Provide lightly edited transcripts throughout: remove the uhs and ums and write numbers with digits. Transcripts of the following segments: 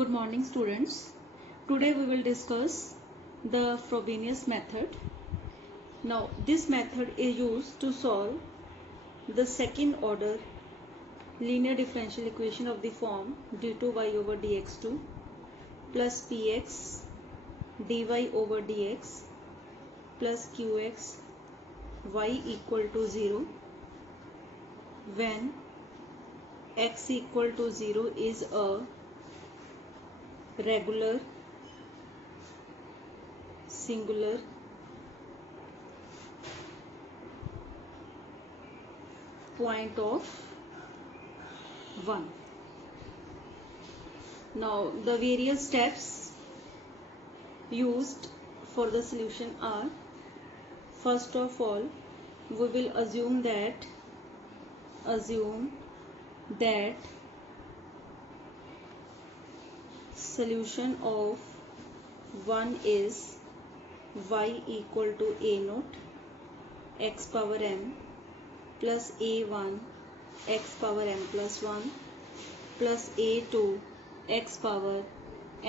Good morning students. Today we will discuss the Frobenius method. Now this method is used to solve the second order linear differential equation of the form d2y over dx2 plus px dy over dx plus qx y equal to 0 when x equal to 0 is a regular singular point of 1. Now the various steps used for the solution are: first of all, we will assume that solution of 1 is y equal to a naught x power m plus a1 x power m plus 1 plus a2 x power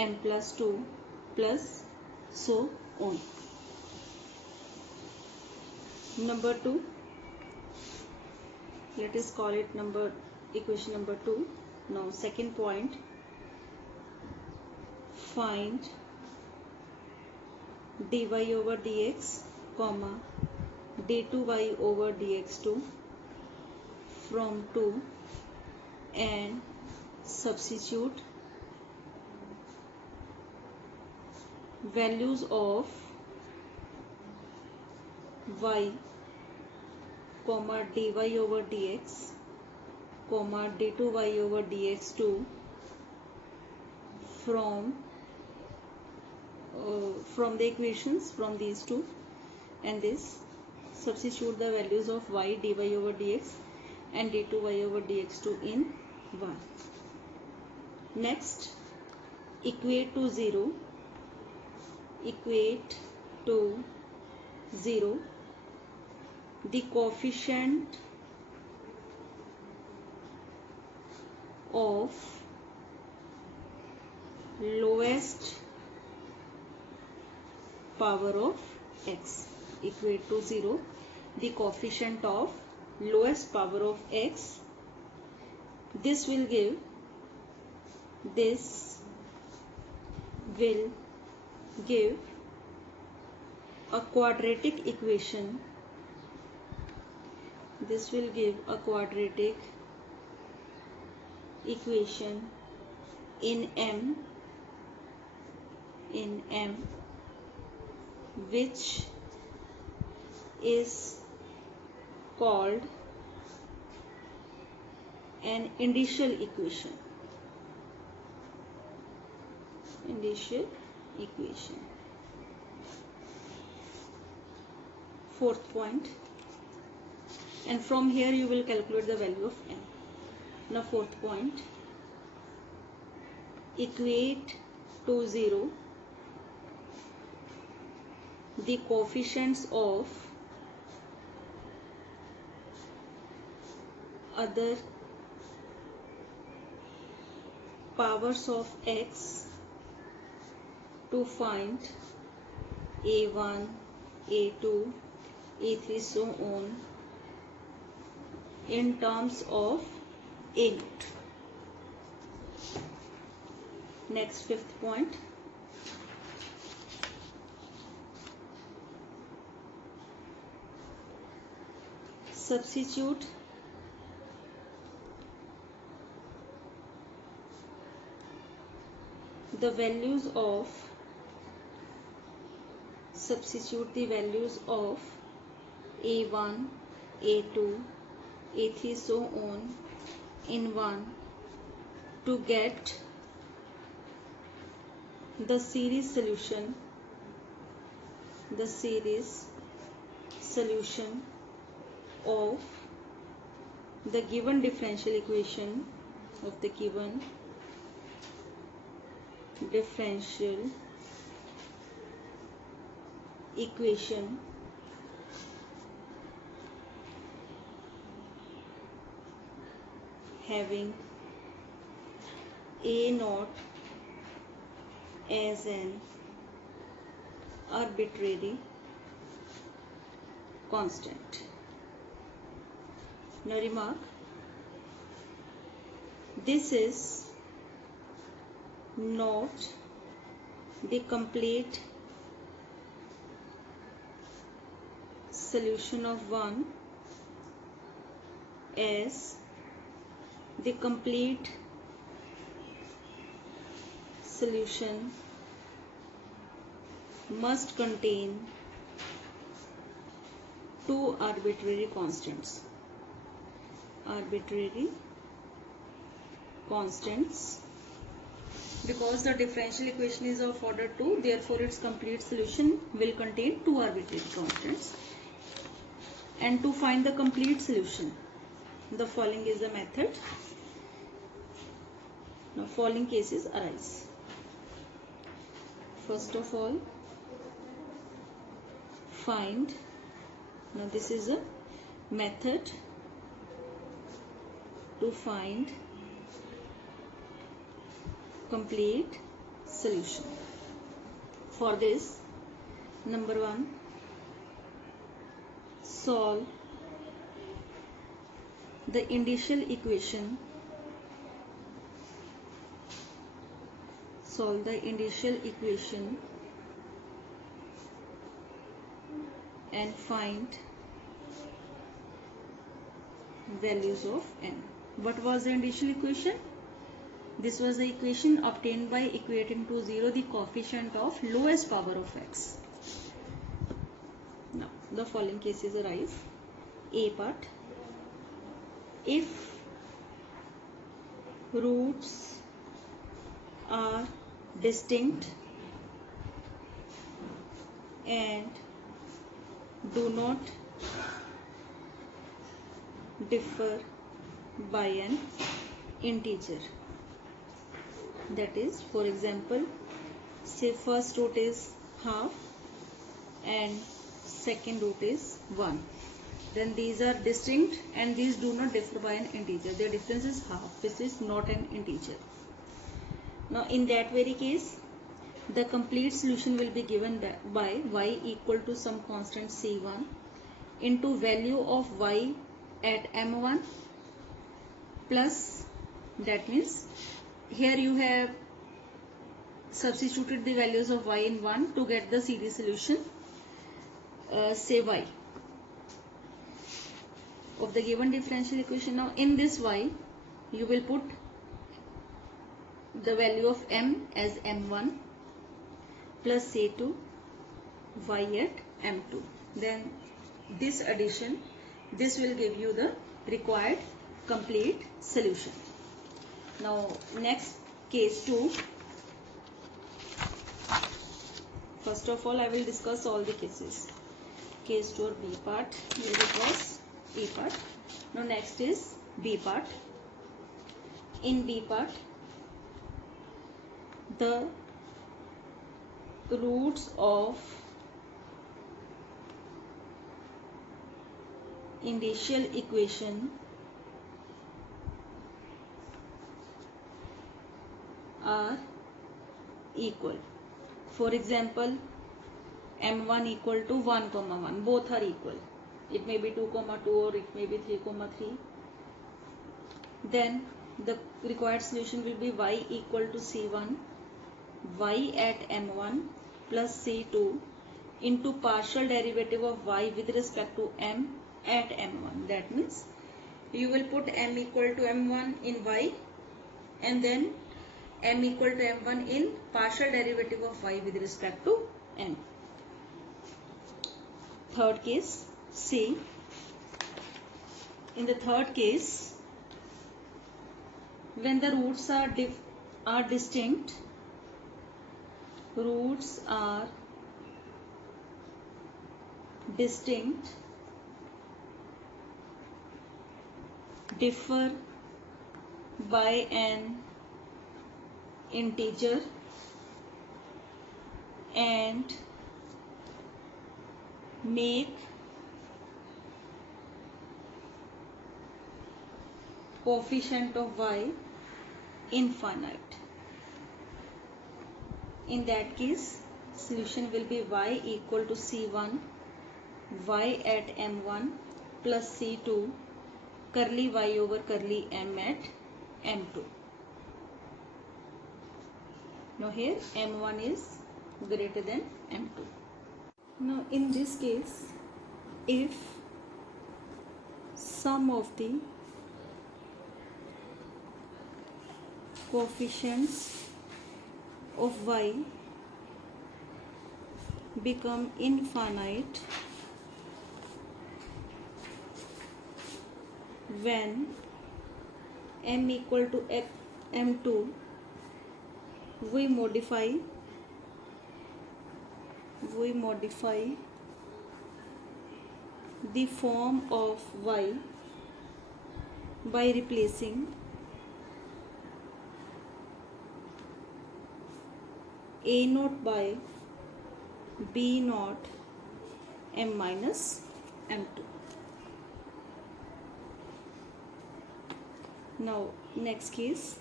m plus 2 plus so on. Number 2, let us call it equation number 2. Now second point, find dy over dx comma d2y over dx2 from 2 and substitute values of y comma dy over dx comma d2y over dx2 from the equations from these two, and this substitute the values of y dy over dx and d2y over dx2 in 1. Next, equate to 0 the coefficient of lowest power of x. Equate to 0 the coefficient of lowest power of x. This will give a quadratic equation. This will give a quadratic equation in M which is called an initial equation. Fourth point, and from here you will calculate the value of m. Now fourth point, equate to 0 the coefficients of other powers of x to find a1, a2, a3 so on in terms of a naught. Next, fifth point, substitute the values of a1, a2, a3 so on in 1 to get the series solution of the given differential equation having a naught as an arbitrary constant. Now remark, this is not the complete solution of 1, as the complete solution must contain two arbitrary constants. Arbitrary constants, because the differential equation is of order 2, therefore its complete solution will contain two arbitrary constants. And to find the complete solution, the following is the method. Now following cases arise. First of all, find, now this is a method to find complete solution. For this, number 1, solve the initial equation. Solve the initial equation and find values of n. What was the initial equation? This was the equation obtained by equating to 0 the coefficient of lowest power of x. Now the following cases arise. A part, if roots are distinct and do not differ by an integer, that is, for example, say first root is half and second root is 1, then these are distinct and these do not differ by an integer, their difference is half, this is not an integer. Now in that very case, the complete solution will be given by y equal to some constant c1 into value of y at m1 plus, that means here you have substituted the values of y in 1 to get the series solution, say y of the given differential equation. Now in this y you will put the value of m as m1 plus c2 y at m2. Then this addition, this will give you the required complete solution. Now next, case 2. First of all, I will discuss all the cases. Case 2 or B part, here it was A part. Now next is B part. In B part, the roots of initial equation are equal. For example, m1 equal to 1 comma 1, both are equal. It may be 2 comma 2 or it may be 3 comma 3. Then the required solution will be y equal to c1 y at m1 plus c2 into partial derivative of y with respect to m at m1. That means you will put m equal to m1 in y and then m equal to m1 in partial derivative of y with respect to m. Third case, C. In the third case, when the roots are distinct, roots are distinct, differ by an integer and make coefficient of y infinite. In that case, solution will be y equal to c1 y at m1 plus c2 curly y over curly m at m2. Now here m1 is greater than m2. Now in this case, if sum of the coefficients of y become infinite when m equal to m2, we modify the form of y by replacing a naught by b naught m minus m2. Now next case,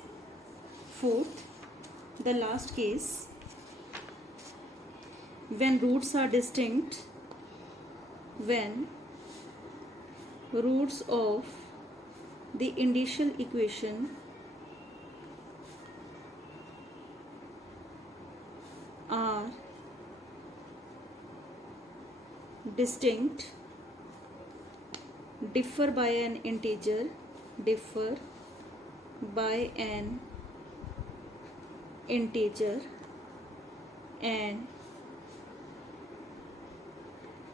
fourth, the last case, when roots are distinct, when roots of the initial equation are distinct, differ by an integer, and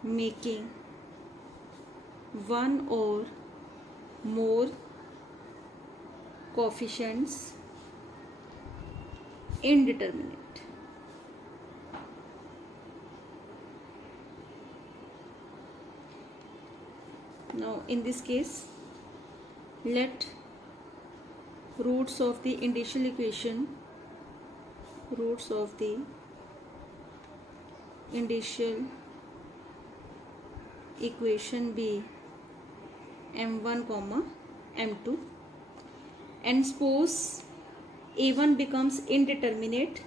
making one or more coefficients indeterminate. Now in this case, let roots of the initial equation be m1 comma m2, and suppose a1 becomes indeterminate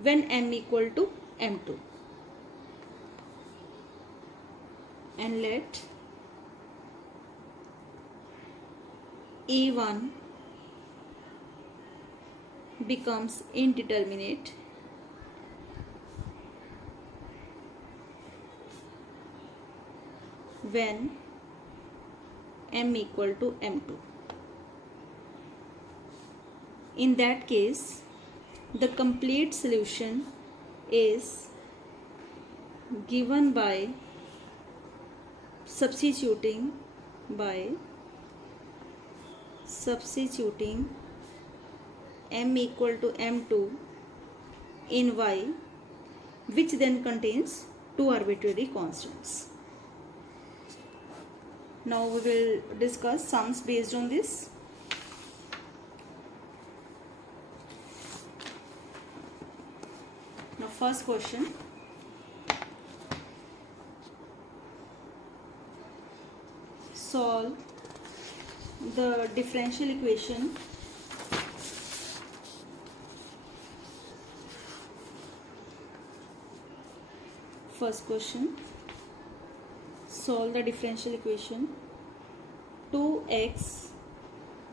when m equal to m2, and let a1 becomes indeterminate when m equal to m2. In that case, the complete solution is given by substituting m equal to m2 in y, which then contains two arbitrary constants. Now we will discuss sums based on this. Now first question, solve the differential equation solve the differential equation 2x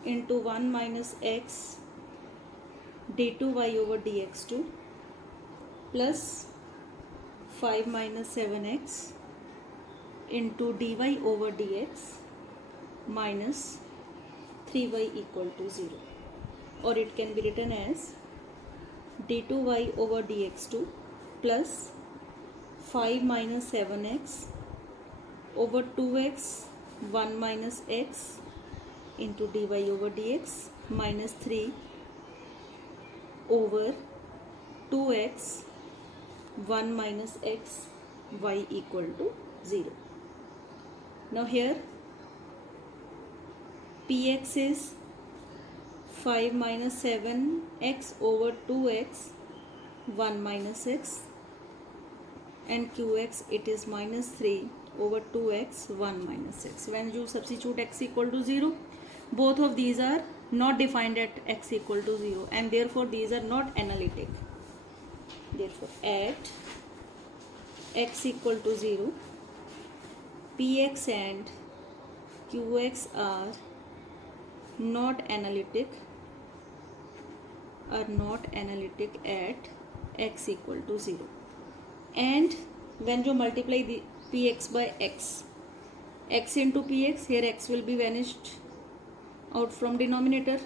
into 1 minus x d2y over dx2 plus 5 minus 7x into dy over dx minus 3y equal to 0, or it can be written as d2y over dx2 plus 5 minus 7x over 2x 1 minus x into dy over dx minus 3 over 2x 1 minus x y equal to 0. Now here px is 5 minus 7x over 2x 1 minus x, and qx it is minus 3 over 2x 1 minus x. When you substitute x equal to 0, both of these are not defined at x equal to 0, and therefore these are not analytic. Therefore at x equal to 0, px and qx are not analytic at x equal to 0. And when you multiply the px by x into px, here x will be vanished out from denominator,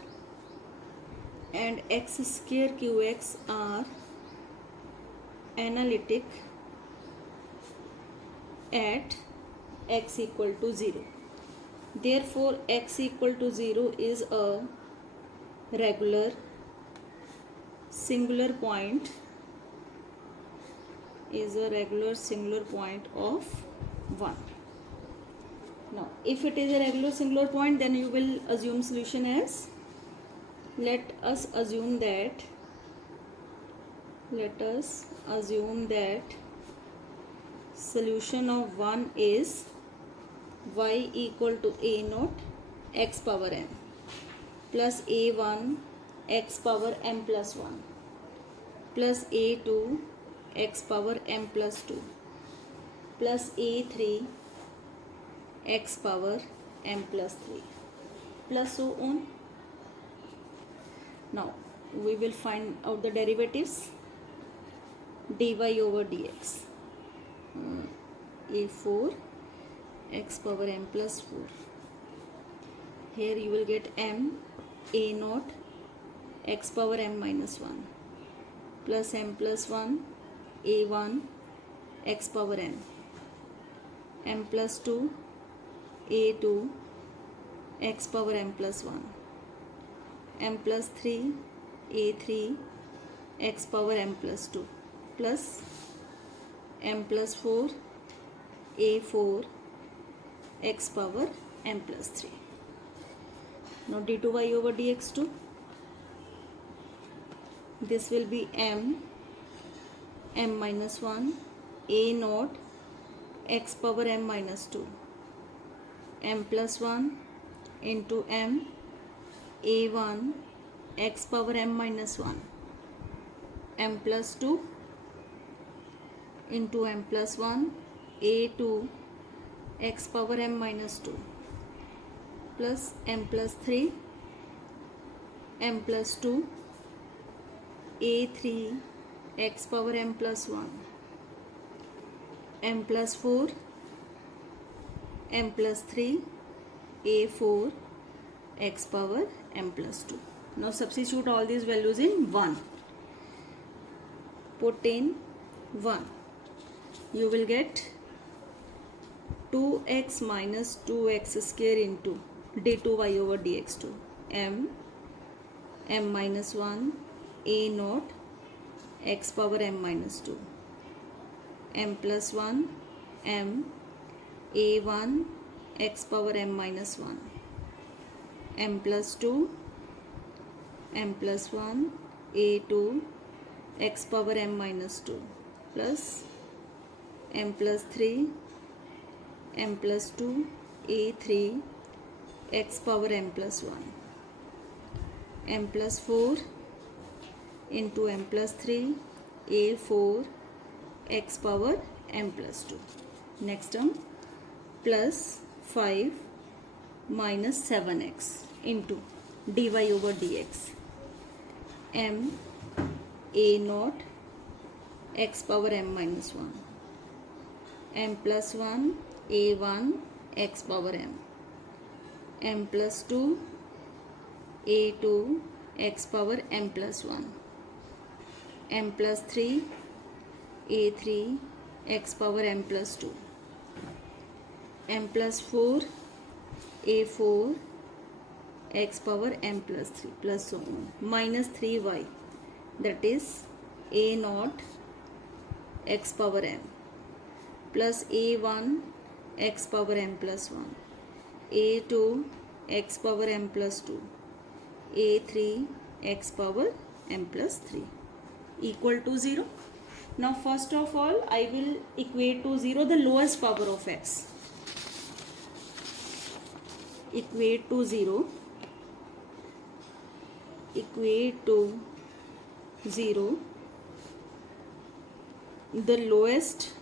and x square qx are analytic at x equal to 0. Therefore x equal to 0 is a regular singular point of 1. Now if it is a regular singular point, then you will assume solution as, let us assume that solution of 1 is y equal to a naught x power m plus a1 x power m plus 1 plus a2 x power m plus 2 plus a3 x power m plus 3 plus so on. Now we will find out the derivatives. Dy over dx, a4 x power m plus 4. Here you will get m a naught x power m minus 1 plus m plus 1 a1 x power m plus 2 a2 x power m plus 1 m plus 3 a3 x power m plus 2 plus m plus 4 a4 x power m plus 3. Now d2y over dx2, this will be m minus 1 a naught x power m minus 2 m plus 1 into m a1 x power m minus 1 m plus 2 into m plus 1 a2 x power m minus 2 plus m plus 3 m plus 2 a3 x power m plus 1 m plus 4 m plus 3 a4 x power m plus 2. Now substitute all these values in 1. Put in 1. You will get 2x minus 2x square into d2y over dx2 m minus 1 a naught x power m minus 2 m plus 1 m a1 x power m minus 1 m plus 2 m plus 1 a2 x power m minus 2 plus m plus 3 m plus 2 a3 x power m plus 1 m plus 4 into m plus 3 a4 x power m plus 2. Next term plus 5 minus 7x into dy over dx m a naught x power m minus 1 m plus 1 a1 x power m plus 2 a2 x power m plus 1 m plus 3 a3 x power m plus 2 m plus 4 a4 x power m plus 3 plus so on minus 3y, that is a naught x power m plus a1 x power m plus 1 a2 x power m plus 2 a3 x power m plus 3 equal to 0. Now first of all I will equate to 0 the lowest power of x. Equate to 0 the the lowest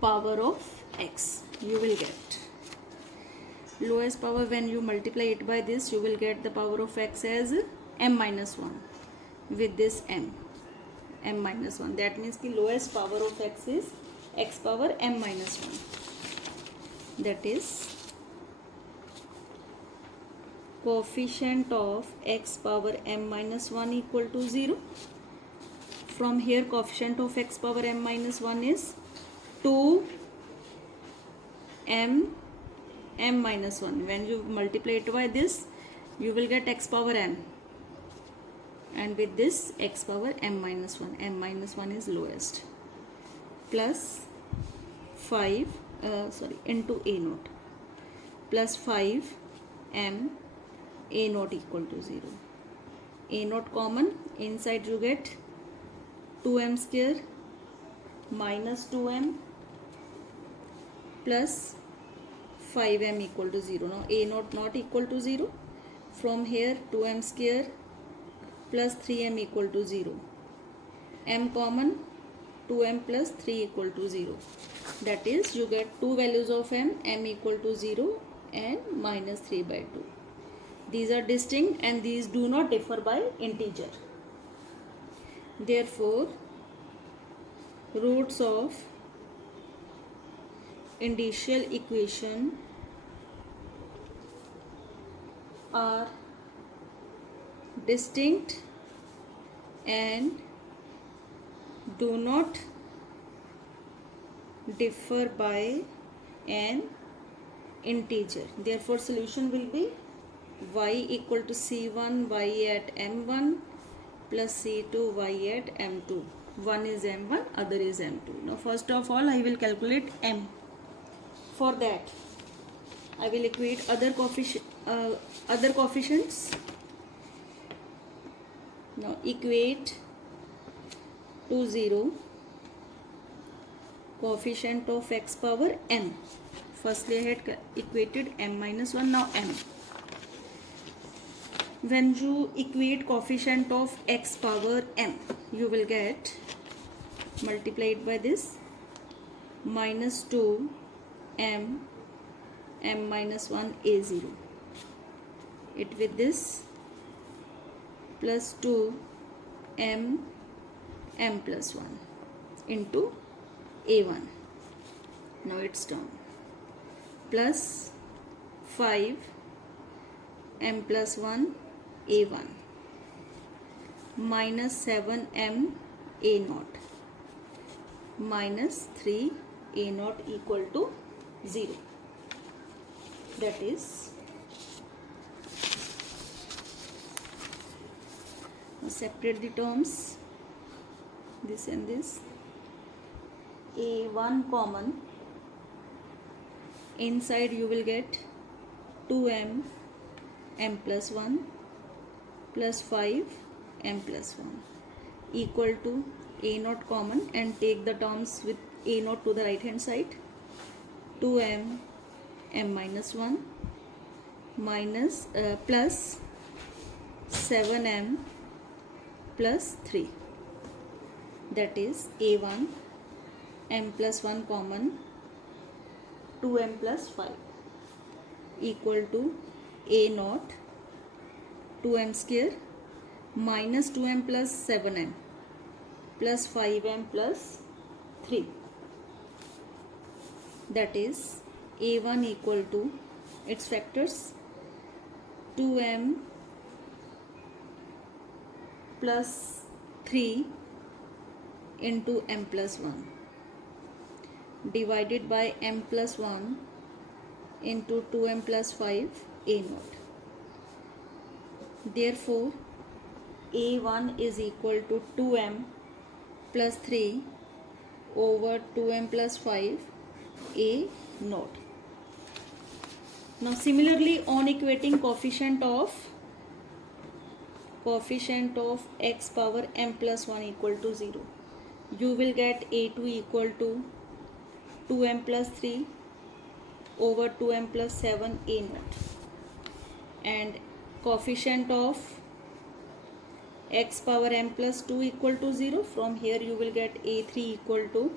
power of x. You will get lowest power. When you multiply it by this, you will get the power of x as m minus 1 with this m minus 1. That means the lowest power of x is x power m minus 1. That is coefficient of x power m minus 1 equal to 0. From here, coefficient of x power m minus 1 is 2 m minus 1. When you multiply it by this, you will get x power m, and with this x power m minus 1. M minus 1 is lowest, plus 5 into a naught, plus 5 m a naught equal to 0. A naught common, inside you get 2m square minus 2m plus 5m equal to 0. Now a naught not equal to 0. From here 2m square plus 3m equal to 0. M common, 2m plus 3 equal to 0. That is, you get two values of m equal to 0 and minus 3 by 2. These are distinct and these do not differ by integer. Therefore, roots of initial equation are distinct and do not differ by an integer. Therefore, solution will be y equal to c1 y at m1 plus c2 y at m2. One is m1, other is m2. Now first of all, I will calculate m. For that, I will equate other coefficients. Now equate to 0 coefficient of x power m. Firstly, I had equated m minus 1, now m. When you equate coefficient of x power m, you will get, multiply it by this, minus 2 m minus 1 a0. It with this plus 2 m plus 1 into a1. Now it's down. Plus 5 m plus 1 a1 minus 7 m a naught minus 3 a naught equal to 0. That is, separate the terms, this and this. A1 common, inside you will get 2m plus 1 plus 5 m plus 1 equal to a naught common, and take the terms with a naught to the right hand side. 2m minus 1 minus plus 7m plus 3. That is, a1 m plus 1 common, 2m plus 5 equal to a naught 2m square minus 2m plus 7m plus 5m plus 3. That is, a1 equal to its factors 2m plus 3 into m plus 1 divided by m plus 1 into 2m plus 5 a naught. Therefore, a1 is equal to 2m plus 3 over 2m plus 5 a naught. Now similarly, on equating coefficient of x power m plus 1 equal to 0, you will get a2 equal to 2m plus 3 over 2m plus 7 a naught, and coefficient of x power m plus 2 equal to 0. From here you will get a3 equal to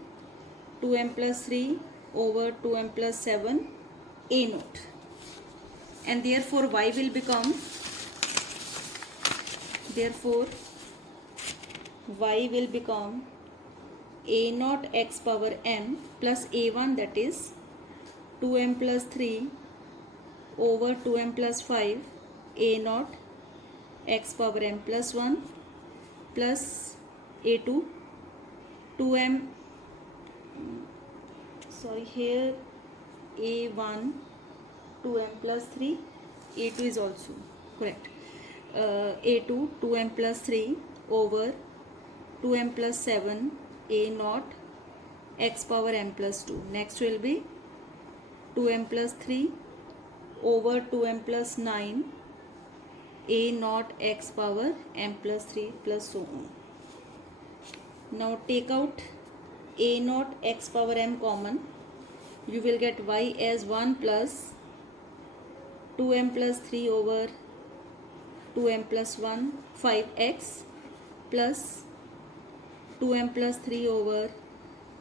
2m plus 3 over 2m plus 7 a naught, and therefore y will become, a naught x power m plus a1, that is 2m plus 3 over 2m plus 5 a naught x power m plus 1 plus a2 2m, sorry, here a1 2m plus 3, a2 is also correct, a2 2m plus 3 over 2m plus 7 a naught x power m plus 2. Next will be 2m plus 3 over 2m plus 9 a naught x power m plus 3 plus so on. Now take out a naught x power m common. You will get y as 1 plus 2m plus 3 over 2m plus 1 5x plus 2m plus 3 over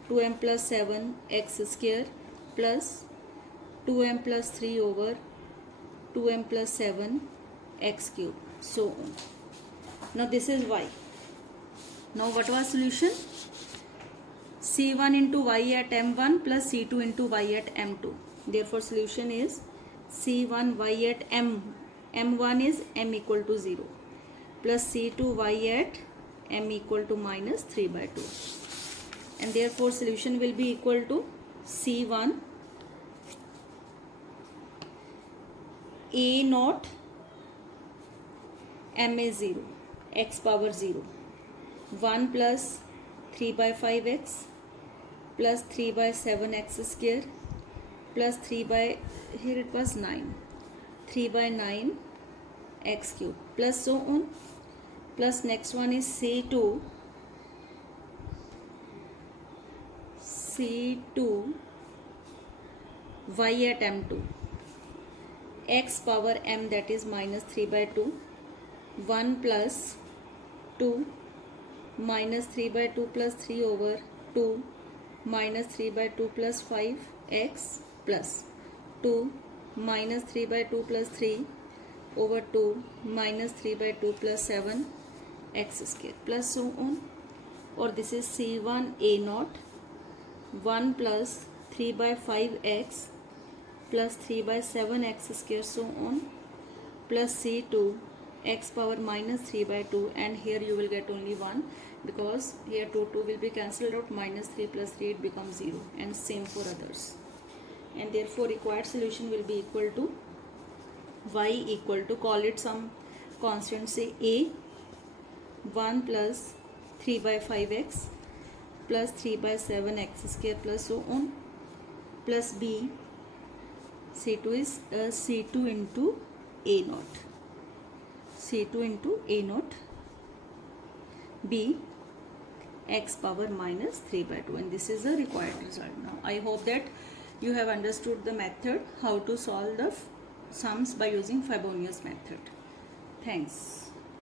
2m plus 7 x square plus 2m plus 3 over 2m plus 7 x cube, so on. Now this is y. Now what was solution? C1 into y at m1 plus C2 into y at m2. Therefore solution is C1 y at m1 is m equal to 0 plus C2 y at m equal to minus 3 by 2, and therefore solution will be equal to C1 a naught m is 0 x power 0 1 plus 3 by 5x plus 3 by 7x square plus 3 by, here it was 9, 3 by 9 x cube plus so on, plus next one is C2 y at m2 x power m, that is minus 3 by 2 1 plus 2 minus 3 by 2 plus 3 over 2 minus 3 by 2 plus 5x plus 2 minus 3 by 2 plus 3 over 2 minus 3 by 2 plus 7 x square plus so on. Or this is C1 a naught 1 plus 3 by 5x plus 3 by 7 x square so on plus C2 x power minus 3 by 2, and here you will get only 1 because here 2 will be cancelled out, minus 3 plus 3 it becomes 0, and same for others, and therefore required solution will be equal to y equal to, call it some constant, say a 1 plus 3 by 5x plus 3 by 7 x square plus so on plus b, C2 is C2 into a naught, C2 into a naught b x power minus 3 by 2, and this is the required result. Now I hope that you have understood the method how to solve the sums by using Frobenius method. Thanks.